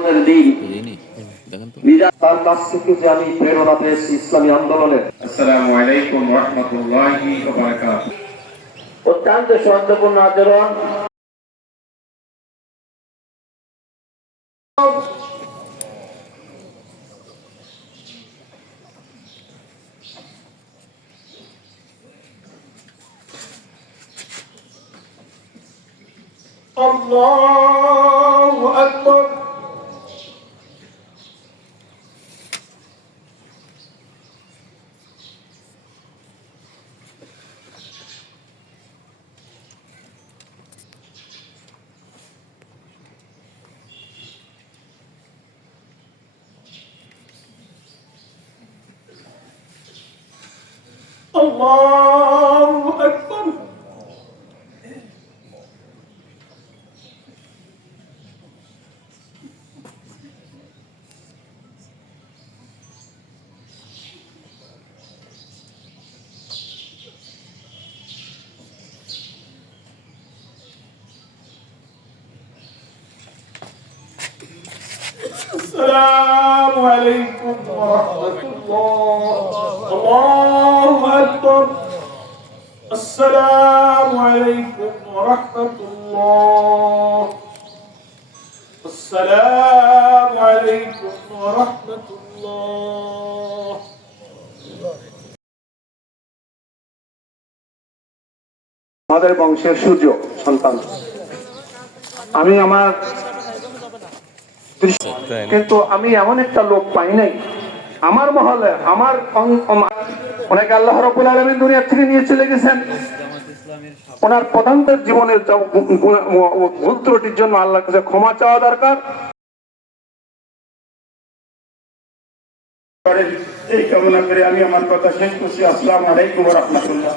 কিয়ামতের দিন তার কাছ থেকে যে আমি প্রেরণা পেয়েছি ইসলামী আন্দোলনের। আসসালামু আলাইকুম ওয়া রাহমাতুল্লাহি ওয়া বারাকাতুহু। অত্যন্ত সৌহার্দ্যপূর্ণ আচরণ, আল্লাহু আকবার। আল্লাহু আকবার। السلام عليكم ورحمة الله. الله أكبر. السلام عليكم ورحمة الله. السلام عليكم ورحمة الله. আমাদের বংশের সূর্য সন্তান আমি আমার কিন্তু আমি এমন একটা লোক পাই নাই আমার মহলে আমার অনেকে আল্লাহ রাব্বুল আলামিন দুনিয়া থেকে নিয়ে চলে গেছেন। ওনার প্রধানদের জীবনের ভুল ত্রুটির জন্য আল্লাহর কাছে ক্ষমা চাওয়া দরকার। এই কামনা করে আমি আমার কথা শেষ করছি। আসসালামু আলাইকুম ওয়া রাহমাতুল্লাহ।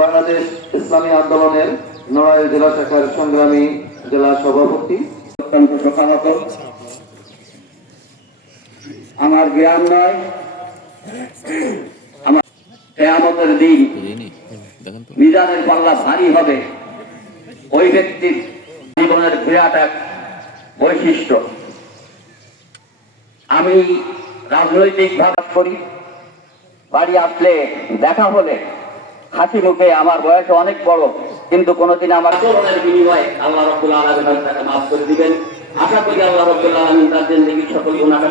বাংলাদেশ ইসলামী আন্দোলনের নড়াইল জেলা শাখার সংগ্রামী জেলা সভাপতি। অত্যন্ত শোকাহত। আমার জ্ঞান নয়, আমার কিয়ামতের দিন মিজানের পাল্লা ভারী হবে। ওই ব্যক্তির জীবনের বিরাট এক বৈশিষ্ট্য। আমি রাজনৈতিক ভাবে করি, বাড়ি আসলে দেখা হলে হাসি মুখে, আমার বয়স অনেক বড়, কিন্তু কোনোদিন আমার আচরণের বিনিময়ে আল্লাহ রাব্বুল আলামিন তাকে মাফ করে দিবেন। আশা করি আল্লাহ রাব্বুল আলামিন তার জিন্দেগীর সকল গুনাহ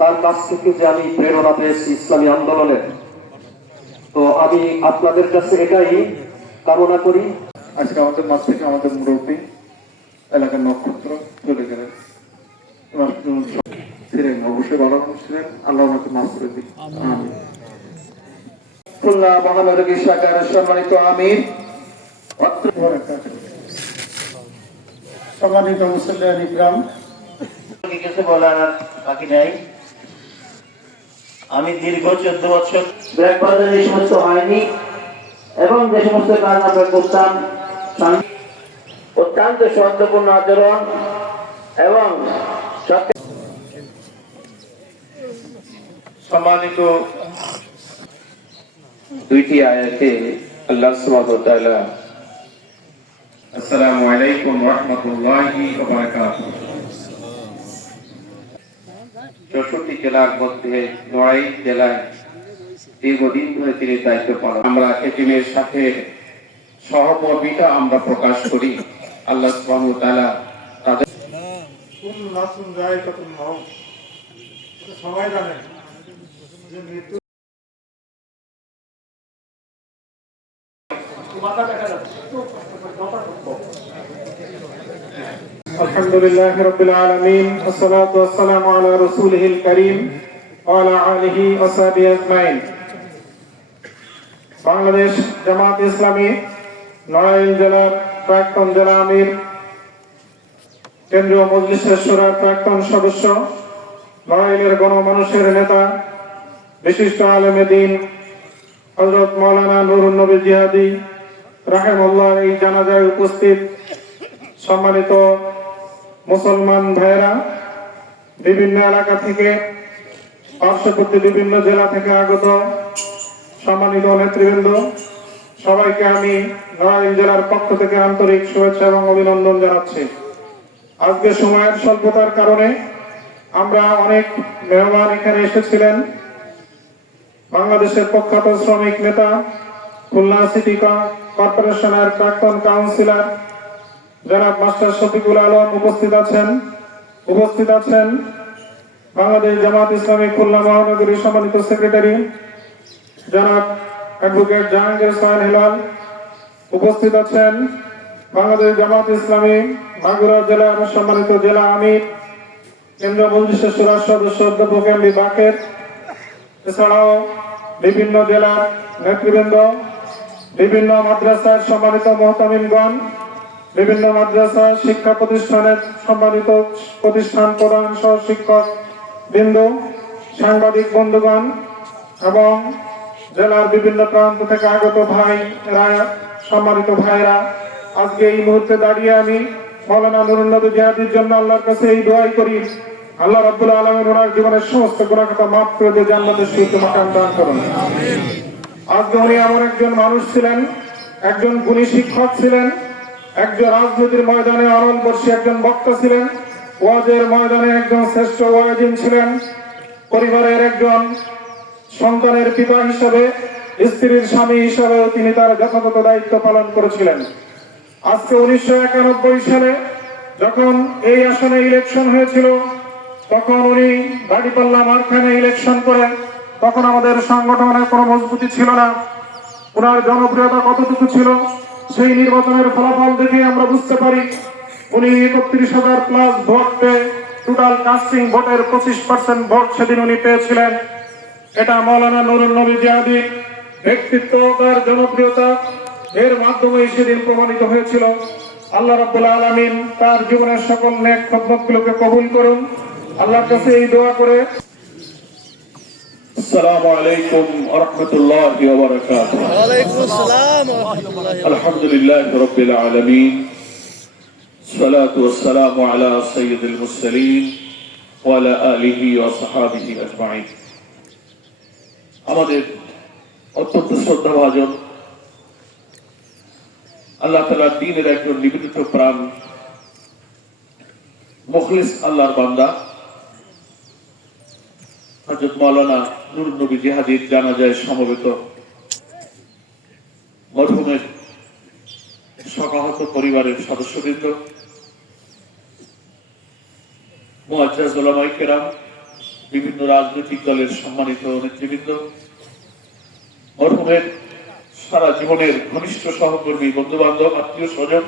তার কাছ থেকে যে আমি প্রেরণা পেয়েছি ইসলামী আন্দোলনের, তো আমি আপনাদের কাছে এটাই কামনা করি। আজকে আমাদের মাঝ থেকে আমাদের মুরব্বী এলাকার নক্ষত্র চলে গেলেন। ছিলেন অবশ্যই ভালো মানুষ ছিলেন, আল্লাহ ওনাকে মাফ করে দিন। খুলনা মহানগরী শাখার সম্মানিত আমির, সম্মানিত মুসল্লিয়ান ইকরাম, কিছু বলার বাকি নাই। আমি দীর্ঘ 14 বছর ব্যাকবাজার এই সমস্ত হয়নি এবং যে সমস্ত কাজ আমরা করতাম অত্যন্ত সৌহার্দ্যপূর্ণ আচরণ এবং সম্মানিত দুইটি আয়াতে আল্লাহ সুবহানাহু ওয়া তাআলা আসসালামু আলাইকুম ওয়া রাহমাতুল্লাহি ওয়া বারাকাতুহু 64 জেলার মধ্যে নড়াইল জেলায় দীর্ঘদিন ধরে তিনি দায়িত্ব পালন। আমরা এটিমের সাথে সহমর্মিতা আমরা প্রকাশ করি। আল্লাহ সুবহানাহু ওয়া তাআলা তাদের সবাই জানেন যে মৃত্যু আলহামদুলিল্লাহি রাব্বিল আলামিন ওয়াসসালাতু ওয়াসসালামু আলা রাসূলিহিল কারীম ওয়া আলা আলিহি ওয়া সাহবিহি আজমাইন। বাংলাদেশ জামাত ইসলামী নড়াইল জেলার প্রাক্তন জেলা আমির, কেন্দ্রীয় মজলিসের শূরার প্রাক্তন সদস্য, নড়াইলের গণমানুষের নেতা, বিশিষ্ট আলেমে দ্বীন হযরত মাওলানা নুরুন নবী জিহাদি রাহিমাহুল্লাহ এই জানাজায় উপস্থিত সম্মানিত মুসলমান ভাইরা, বিভিন্ন এলাকা থেকে, পার্শ্ববর্তী বিভিন্ন জেলা থেকে আগত সম্মানিত নেতৃবৃন্দ, সবাইকে আমি নড়াইল জেলার পক্ষ থেকে আন্তরিক শুভেচ্ছা এবং অভিনন্দন জানাচ্ছি। আজকে সময়ের স্বল্পতার কারণে আমরা অনেক মেহমান এখানে এসেছিলেন। বাংলাদেশের প্রখ্যাত শ্রমিক নেতা, খুলনা সিটি কর্পোরেশনের প্রাক্তন কাউন্সিলর জনাব মাস্টার শফিকুল আলম উপস্থিত আছেন বাংলাদেশ জামাত ইসলামী খুলনা মহানগরীর সম্মানিত সেক্রেটারি জনাব অ্যাডভোকেট জাহাঙ্গীর হোসেন হেলাল, উপস্থিত আছেন বাংলাদেশ জামাত ইসলামী মাগুরা জেলার সম্মানিত জেলা আমির কেন্দ্রীয় মজলিসের শুরার সদস্য অধ্যাপক এম বি বাকের, এছাড়াও বিভিন্ন জেলার নেতৃবৃন্দ, বিভিন্ন মাদ্রাসার সম্মানিত মুহতামিমগণ, বিভিন্ন মাদ্রাসা শিক্ষা প্রতিষ্ঠানের সম্মানিত প্রতিষ্ঠান প্রধান সহ শিক্ষক বৃন্দ, সাংবাদিক বন্ধুগণ এবং জেলার বিভিন্ন প্রান্ত থেকে আগত সম্মানিত ভাইরা, আজকে এই মুহূর্তে দাঁড়িয়ে আমি মাওলানা নুরুন নবী জিহাদির জন্য আল্লাহর কাছে এই দোয়াই করি, আল্লাহ রাব্বুল আলামিন ওনার জীবনের সমস্ত গুনাহ খাতা মাফ করে দিয়ে জান্নাতের সুউচ্চ মাকাম দান করুন। আজকে উনি এমন একজন মানুষ ছিলেন, একজন গুণী শিক্ষক ছিলেন, একজন রাজনীতির ময়দানে অনলবর্ষী একজন বক্তা ছিলেন, ওয়াজের ময়দানে একজন শ্রেষ্ঠ ওয়াজিন ছিলেন, পরিবারের একজন সন্তানের পিতা হিসাবে, স্ত্রীর স্বামী হিসাবেও তিনি তার যথাযথ দায়িত্ব পালন করেছিলেন। আজকে 1991 সালে যখন এই আসনে ইলেকশন হয়েছিল, তখন উনি দাঁড়িপাল্লা মারখানে ইলেকশন করে, তখন আমাদের সংগঠনের কোনো মজবুতি ছিল না। ওনার জনপ্রিয়তা কতটুকু ছিল সেই নির্বাচনের ফলাফল দেখে আমরা বুঝতে পারি। উনি 31,000+ ভোট পেয়ে টোটাল কাস্টিং ভোটের 25% ভোট সেদিন উনি পেয়েছিলেন। এটা মাওলানা নুরুন নবী জিহাদি ব্যক্তিত্ব, তার জনপ্রিয়তা এর মাধ্যমে সেদিন প্রমাণিত হয়েছিল। আল্লাহ রাব্বুল আলামিন তার জীবনের সকল নেক খিদমতগুলোকে কবুল করুন, আল্লাহর কাছে এই দোয়া করে। السلام عليكم ورحمة الله وبركاته. وعليكم السلام ورحمة الله وبركاته. الحمد لله رب العالمين. الصلاة والسلام على سيد المرسلين وعلى آله وصحابه أجمعين. আমাদের অত্যন্ত শ্রদ্ধাভাজন আল্লাহ তাআলার দ্বীনের একজন নিবেদিত প্রাণ মুখলিস আল্লাহর বান্দা হযরত মাওলানা নুরুন নবী জিহাদির জানাজায় সমবেত মরহুমের শোকাহত পরিবারের সদস্যবৃন্দ, মুআজ্জাজ উলামায়ে কেরাম, বিভিন্ন রাজনৈতিক দলের সম্মানিত নেতৃবৃন্দ, মরহুমের সারা জীবনের ঘনিষ্ঠ সহকর্মী, বন্ধু বান্ধব, আত্মীয় স্বজন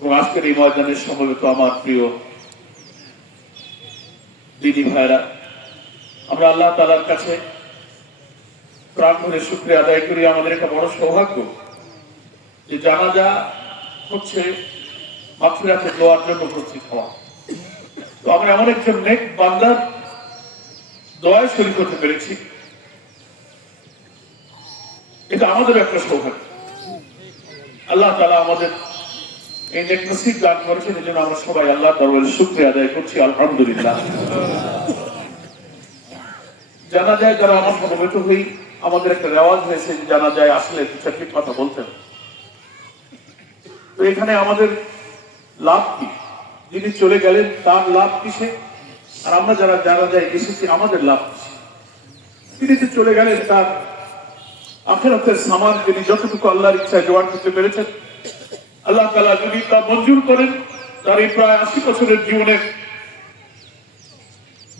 এবং আজকের এই ময়দানের সমবেত আমার প্রিয় দিদি ভাইরা, আমরা আল্লাহ তাআলার কাছে প্রাণ ভরে শুকরিয়া আদায় করি। আমাদের একটা বড় সৌভাগ্য যে জানাজা হচ্ছে মাগফিরাতের দোয়ার জন্য উপস্থিত হওয়া। তো আমরা এমন একজন নেক বান্দার দোয়ায় শরীক হতে পেরেছি, এটা আমাদের একটা সৌভাগ্য। আল্লাহ তাআলা আমাদের এই নেক নসিব দান করেছেন, এই জন্য আমরা সবাই আল্লাহ দরবারে শুকরিয়া আদায় করছি, আলহামদুলিল্লাহ। জানাজায় যারা আমার সমবেত হই, আমাদের একটা রেওয়াজ হয়েছে যে জানাজায় আসলে কিছু কথা বলতেন। তো এখানে আমাদের লাভ কি? যিনি চলে গেলেন তার লাভ কিসে, আর আমরা যারা জানাজায় এসেছি আমাদের লাভ কিসে? তিনি যে চলে গেলেন তার আখিরাতের সামান তিনি যতটুকু আল্লাহর ইচ্ছায় জোগাড় করতে পেরেছেন, আল্লাহ তাআলা যদি তা মঞ্জুর করেন, তার এই প্রায় 80 বছরের জীবনের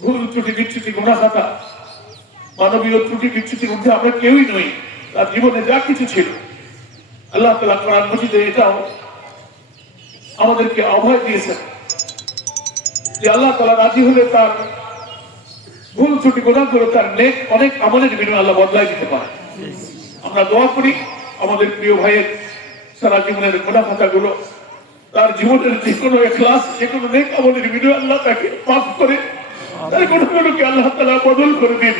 ভুল ত্রুটি বিচ্যুতি গুনাহ খাতা, মানবীয় ত্রুটি বিচ্যুতির মধ্যে আমরা কেউই নই। তার জীবনে যা কিছু ছিল আল্লাহ তাআলা কোরআন মাজিদে এটাও আমাদেরকে অভয় দিয়েছেন যে আল্লাহ তাআলা রাজি হলে তার ভুল ত্রুটি গুনাহগুলো তার নেক অনেক আমলের বিনিময়ে আল্লাহ বদলাই দিতে পারে। আমরা দোয়া করি আমাদের প্রিয় ভাইয়ের সারা জীবনের গুনাহ খাতাগুলো, তার জীবনের যে কোনো ইখলাস, যে কোনো নেক আমলের বিনিময়ে আল্লাহ তাকে মাফ করে তার গুনাহগুলোকে আল্লাহ তাআলা বদল করে দিন।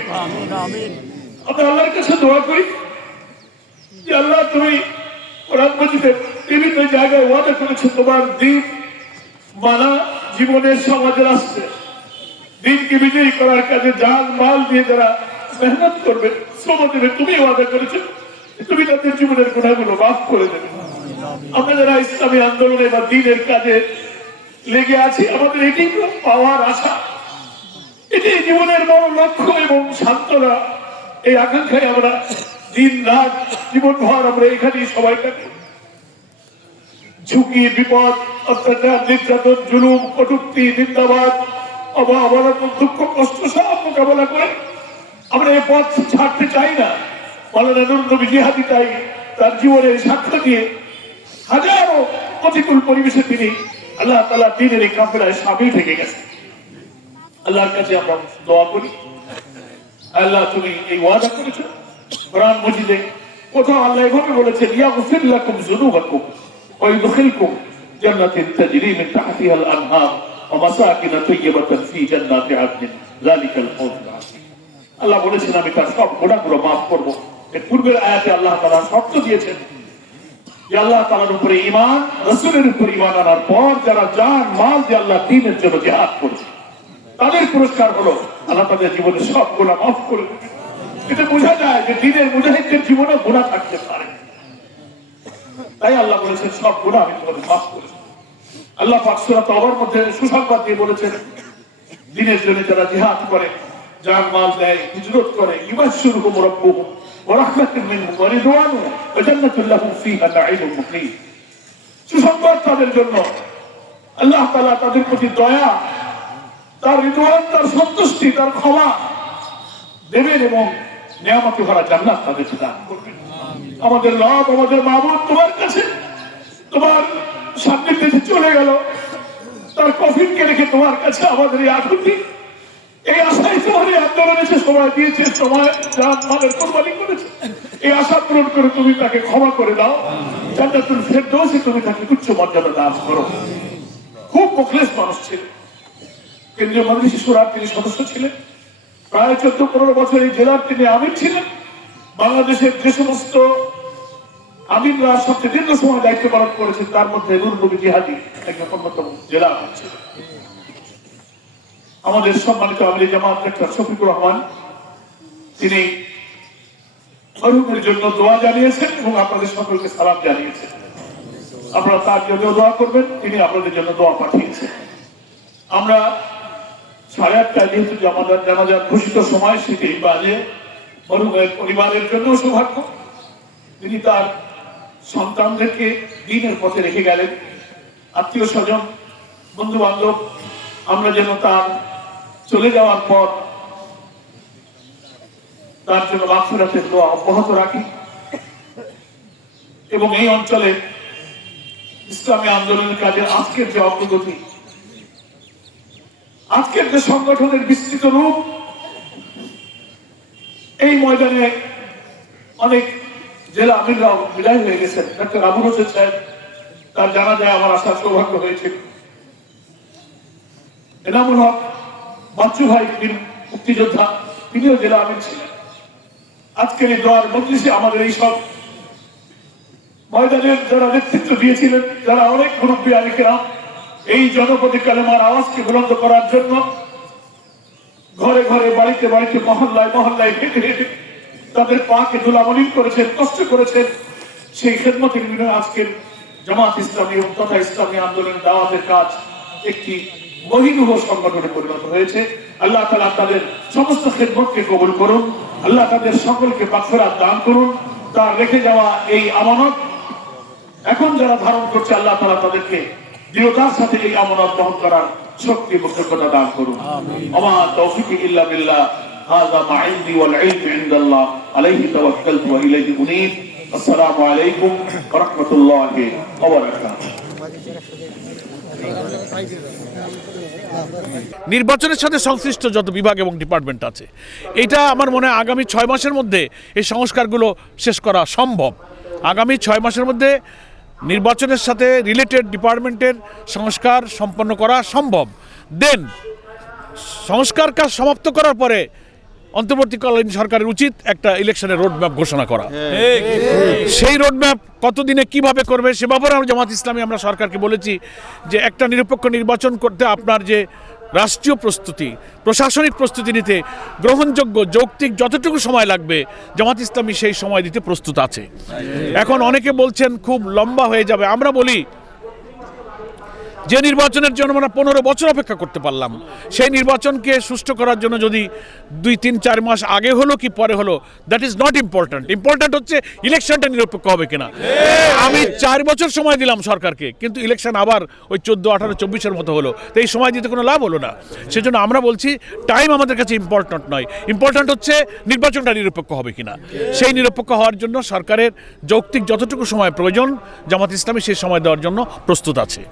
আমরা আল্লাহর কাছে দোয়া করি যে আল্লাহ তুমি কোরআন মাজিদে বিভিন্ন জায়গায় ওয়াদা করেছো তোমার দ্বীন মানা জীবনের সমাজের আসছে, দ্বীনকে বিজয়ী করার কাজে জান মাল দিয়ে যারা মেহনত করবে শ্রম দেবে, তুমি ওয়াদা করেছো তুমি তাদের জীবনের গুণাগুলো মাফ করে দেবে। আমরা যারা ইসলামী আন্দোলনে বা দ্বীনের কাজে লেগে আছি, আমাদের এটি পাওয়ার আশা, এটি জীবনের বড় লক্ষ্য এবং সান্ত্বনা। এই আকাঙ্ক্ষায় আমরা দিন রাত জীবনভর আমরা এখানেই সবাই কাটি। ঝুঁকি, বিপদ, অত্যাচার, নির্যাতন, জুলুম, কটূক্তি, নিন্দাবাদ, অবহেলন, দুঃখ, কষ্ট সব মোকাবেলা করে আমরা এই পথ ছাড়তে চাই না। মাওলানা নূর নবী জিহাদি তাই তার জীবনের সাক্ষ্য দিয়ে হাজারো প্রতিকূল পরিবেশে তিনি আল্লাহ তাআলা দ্বীনের এই কাফেলায় শামিল থেকে গেছেন। আল্লাহর কাছে আমরা দোয়া করি, আল্লাহ তুমি এই ওয়াদা করেছো কোরআন মজিদে, কোথাও আল্লাহ এভাবে বলেছেন, ইয়াগফির লাকুম যুনুবাকুম ওয়া ইউদখিলকুম জান্নাতিন তাজরি মিন তাহতিহাল আনহার ওয়া মাসাকিন তাইয়্যিবাতান ফি জান্নাতি আদনিন যালিকাল ফাওজুল আযীম। আল্লাহ বলেছেন আমি তার সব গুনাহগুলো মাফ করব। এর পূর্বের আয়াতে আল্লাহ তাআলা শর্ত দিয়েছেন যে আল্লাহ তাআলার উপরে ঈমান, রাসূলের উপরে ঈমান আনার পর যারা জান মাল দিয়ে আল্লাহ দ্বীনের জন্য জিহাদ করছে তাদের পুরস্কার হলো আল্লাহ তাদের জীবনের সব গুনাহ মাফ করে দেবে। এটা বোঝা যায় যে দ্বীনের মুজাহিদদের জীবনে গুনাহ থাকতে পারে, তাই আল্লাহ বলেছেন সব গুনাহ আমি তোমাদের মাফ করে দেব। আল্লাহ পাক সূরা তাওবার মধ্যে সুসংবাদ দিয়ে বলেছেন দ্বীনের জন্য যারা জিহাদ করে, জান মাল দেয়, হিজরত করে, ইবাশশিরুহুম রাব্বুহুম ওয়া রাহমাতুম মিনহু ওয়া রিদওয়ানুহু ওয়া জান্নাতুল লাহুম ফীহা নাঈমুন মুকিম। সুসংবাদ তাদের জন্য, আল্লাহ তাআলা তাদের প্রতি দয়া, তার রিদওয়ান, তার সন্তুষ্টি, তার ক্ষমা দেবেন এবং নিয়ামতে ভরা জান্নাত তাদেরকে দান করবেন। আমাদের রব, আমাদের মাবুদ তোমার কাছে তোমার সান্নিধ্যে চলে গেল, তার কফিনকে রেখে তোমার কাছে আমাদের এই আকুতি, এই আশাই তোমার এই আন্দোলনে সে সময় দিয়েছে, সময় জান মালের কোরবানি করেছে। এই আশা পূরণ করে তুমি তাকে ক্ষমা করে দাও, জান্নাতুল ফেরদৌসে তুমি তাকে উচ্চ মর্যাদা দান করো। খুব মুখলেস মানুষ ছিল, কেন্দ্রীয় মজলিস শুরার তিনি সদস্য ছিলেন, প্রায় 14-15 বছর এই জেলার তিনি আমির ছিলেন। বাংলাদেশের যে সমস্ত আমিররা সবচেয়ে দীর্ঘ সময় দায়িত্ব পালন করেছেন তার মধ্যে নূর নবী জিহাদি একজন অন্যতম জেলা আমির ছিলেন। আমাদের সম্মানিত আমির জামাত ডাক্তার শফিকুর রহমান তিনি মরহুমের জন্য দোয়া জানিয়েছেন এবং আপনাদের সকলকে সালাম জানিয়েছেন। আপনারা তার জন্য দোয়া করবেন, তিনি আপনাদের জন্য দোয়া পাঠিয়েছেন। আমরা 8:30 যেহেতু জানাজার ঘোষিত সময়, সেটি বাজে মরহুমের পরিবারের জন্য সৌভাগ্য, তিনি তার সন্তানদেরকে দ্বীনের পথে রেখে গেলেন। আত্মীয় স্বজন, বন্ধু বান্ধব, আমরা যেন তার চলে যাওয়ার পর তার জন্য মাগফিরাতের দোয়া অব্যাহত রাখি এবং এই অঞ্চলে ইসলামী আন্দোলনের কাজে আজকের যে অগ্রগতি, আজকের যে সংগঠনের বিস্তৃত রূপ, এই ময়দানে অনেক জেলা আমিররাও বিদায় হয়ে গেছেন। ডাক্তার আবুল হোসেন সাহেব, তার জানাজায় আমার আসার সৌভাগ্য হয়েছিল। এনামুল হক বাচ্চু ভাই, তিনি মুক্তিযোদ্ধা, তিনিও জেলা আমির ছিলেন। আজকের এই দোয়ার মজলিসে আমাদের এই সব ময়দানের যারা নেতৃত্ব দিয়েছিলেন, যারা অনেক মুরব্বী আলিকেরাম এই জনপদে কালেমার আওয়াজকে বুলন্দ করার জন্য ঘরে ঘরে, বাড়িতে বাড়িতে, মহল্লায় মহল্লায় হেঁটে হেঁটে তাদের পাকে ধুলামলিন করেছেন, কষ্ট করেছেন, সেই খেদমতের বিনিময়ে আজকের জামাত ইসলামী এবং তথা ইসলামী আন্দোলনের দাওয়াতের কাজ একটি বহিরুহ সংগঠনে পরিণত হয়েছে। আল্লাহ তাআলা তাদের সমস্ত খেদমতকে কবুল করুন, আল্লাহ তাদের সকলকে মাগফিরাত দান করুন। তার রেখে যাওয়া এই আমানত এখন যারা ধারণ করছে, আল্লাহ তাআলা তাদেরকে দৃঢ়তার সাথে এই আমানত বহন করার শক্তি মুক্ততা দান করুন। আমা তৌফিক ইল্লা বিল্লাহ, হাযা মা ইনদি ওয়াল ইলমু ইনদাল্লাহ, আলাইহি তাওয়াক্কালতু ওয়া ইলাইহি উনীব। আসসালামু আলাইকুম ওয়া রাহমাতুল্লাহি ওয়া বারাকাতুহু। নির্বাচনের সাথে সংশ্লিষ্ট যত বিভাগ এবং ডিপার্টমেন্ট আছে, এটা আমার মনে হয় আগামী 6 মাসের মধ্যে এই সংস্কারগুলো শেষ করা সম্ভব। আগামী 6 মাসের মধ্যে নির্বাচনের সাথে রিলেটেড ডিপার্টমেন্টের সংস্কার সম্পন্ন করা সম্ভব। দেন সংস্কার কাজ সমাপ্ত করার পরে অন্তর্বর্তীকালীন সরকারের উচিত একটা ইলেকশনের রোডম্যাপ ঘোষণা করা। সেই রোডম্যাপ কতদিনে কিভাবে করবে সে ব্যাপারে আমরা জামাত ইসলামী আমরা সরকারকে বলেছি যে একটা নিরপেক্ষ নির্বাচন করতে আপনার যে রাষ্ট্রীয় প্রস্তুতি, প্রশাসনিক প্রস্তুতি নিতে গ্রহণযোগ্য যৌক্তিক যতটুকু সময় লাগবে জামাত ইসলামী সেই সময় দিতে প্রস্তুত আছে। এখন অনেকে বলছেন খুব লম্বা হয়ে যাবে। আমরা বলি যে নির্বাচনের জন্য আমরা 15 বছর অপেক্ষা করতে পারলাম, সেই নির্বাচনকে সুষ্ঠু করার জন্য যদি 2-3-4 মাস আগে হলো কি পরে হলো, that is not important. Important হচ্ছে ইলেকশনটা নিরপেক্ষ হবে কিনা। আমি 4 বছর সময় দিলাম সরকারকে, কিন্তু ইলেকশন আবার ওই 14, 18, 24-এর মতো হলো, তো এই সময় দিতে কোনো লাভ হলো না। সেজন্য আমরা বলছি টাইম আমাদের কাছে ইম্পর্ট্যান্ট নয়, ইম্পর্ট্যান্ট হচ্ছে নির্বাচনটা নিরপেক্ষ হবে কিনা। সেই নিরপেক্ষ হওয়ার জন্য সরকারের যৌক্তিক যতটুকু সময় প্রয়োজন জামাত ইসলামী সেই সময় দেওয়ার জন্য প্রস্তুত আছে।